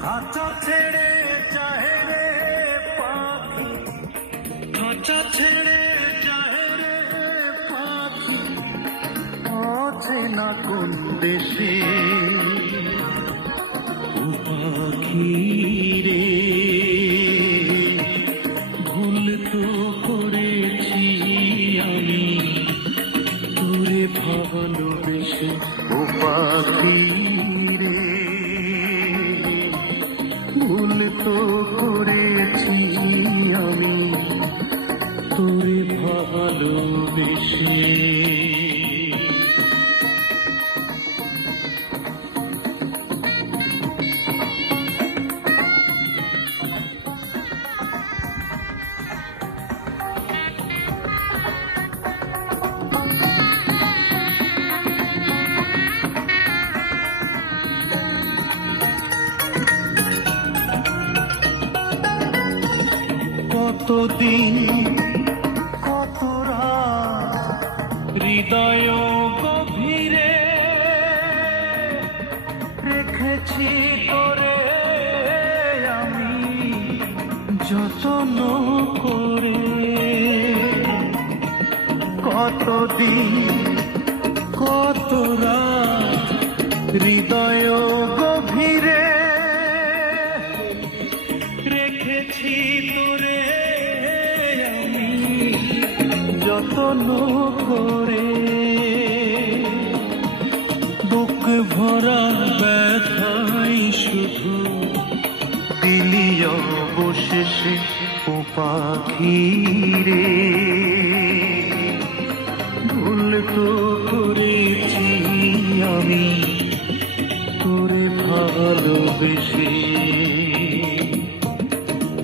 খাঁচা ছেড়ে যায় রে পাখি, খাঁচা ছেড়ে যায় রে পাখি, আছে না কোন দেশে ও পাখি রে। ভুল তো করেছি আমি তোরে ভালোবেসে ও পাখি রে, ভুল তো করেছি আমি তোরে ভালোবেসে। কতদিন কত রাত হৃদয় গভীরে রেখেছি তোরে আমি যত্ন করে। কতদিন কত রাত হৃদয় গভীরে রেখেছি তোরে যত্ন করে। বুক ভরা ব্যথাই শুধু দিলি অবশেষে ও পাখি রে, ভুল তো করেছি আমি তোরে ভালোবেসে।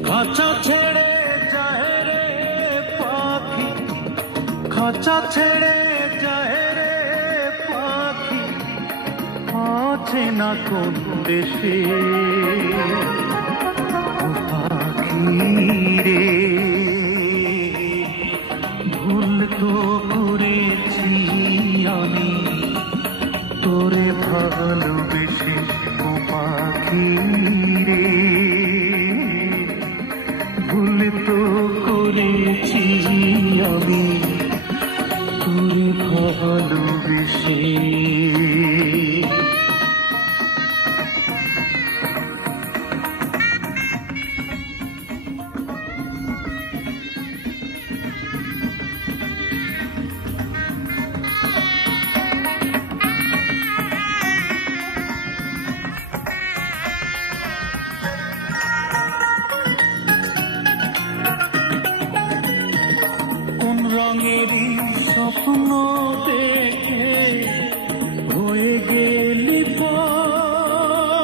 খাঁচা ছেড়ে যায় রে পাখি, খাঁচা ছেড়ে যায় রে পাখি, আছে না কোন দেশে ও পাখি রে। ভুল তো করেছি আমি তোরে ভালোবেসে ও পাখি রে, ভুল তো করেছি আমি তোরে ভালোবেসে। রঙেরই স্বপ্ন দেখে হয়ে গেলি পর,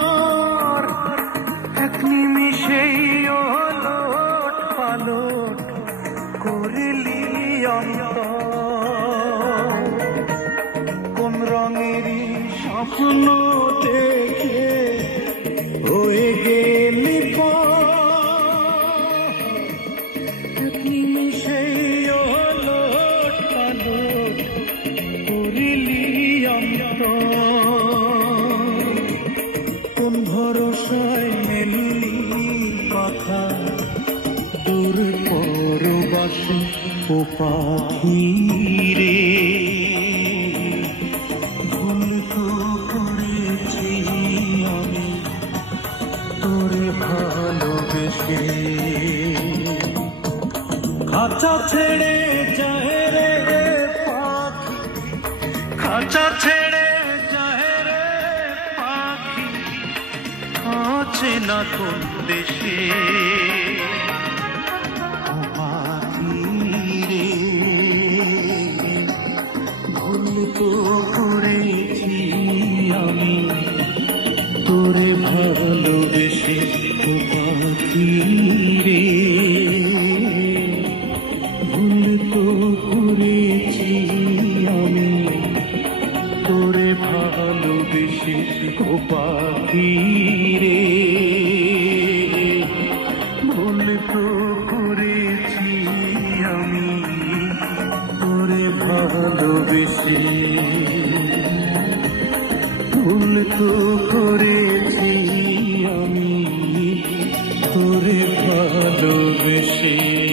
এক নিমিষেই ওলট পালট করলি অন্তর। কোন রঙেরই স্বপ্ন দেখে হয়ে গেলি পর, এক নিমিষেই কোন ভরসায় মেললি পাখা দূর পরবাসে ও পাখি রে। ভুল তো করেছি আমি তোরে ভালোবেসে। খাঁচা ছেড়ে যায় রে পাখি, খাঁচা ছেড়ে যায় রে পাখি, আছে না কোন দেশে ও পাখি রে। ভুল তো করেছি আমি তোরে ভালোবেসে ও পাখি রে, ভুল তো করেছি আমি তোরে ভালোবেসে ও পাখি রে, ভুল তো করেছি আমি তোরে ভালোবেসে। দেশে